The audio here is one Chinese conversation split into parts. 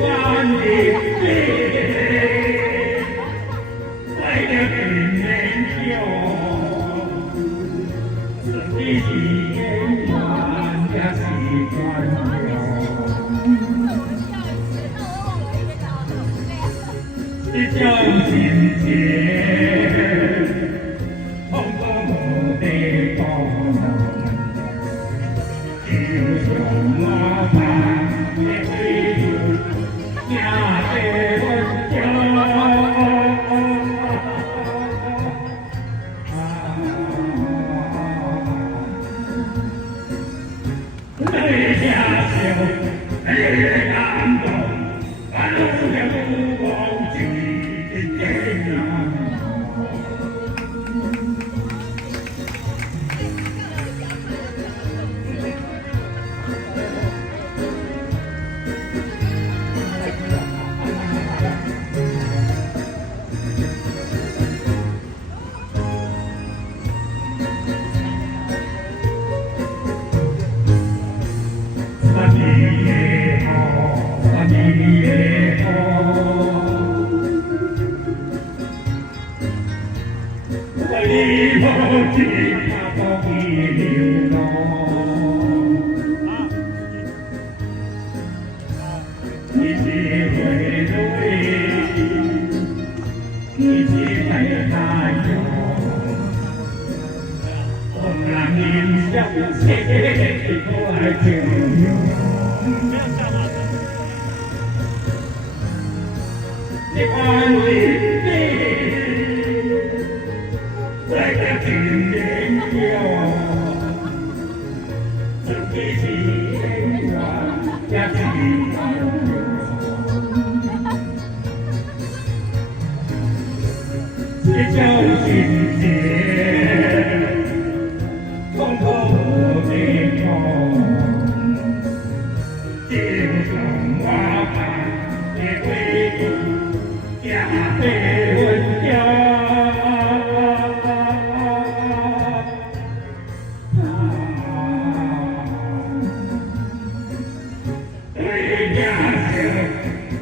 万里地，为了今年酒，自己是演员也是观众，一种情节，通过无地方，就像我盼的归途，也得温柔。泪下笑，泪感动，把路了忘记的天涯。你不知他多流浪，你只会努力，你只会太阳，红蓝颜相识，我爱情你万里地。为了今年酒，自己是演员也是观众，一种情节，通过无地方，就像我盼的归途，也得温柔。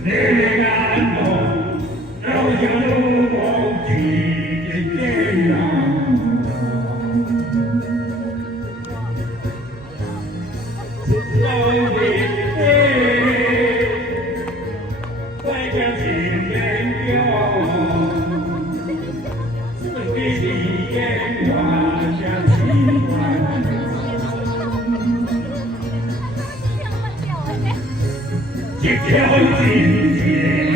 你感动，留下了忘记的天涯。努力地为着今年酒，自己是演员也是观众，一条情节。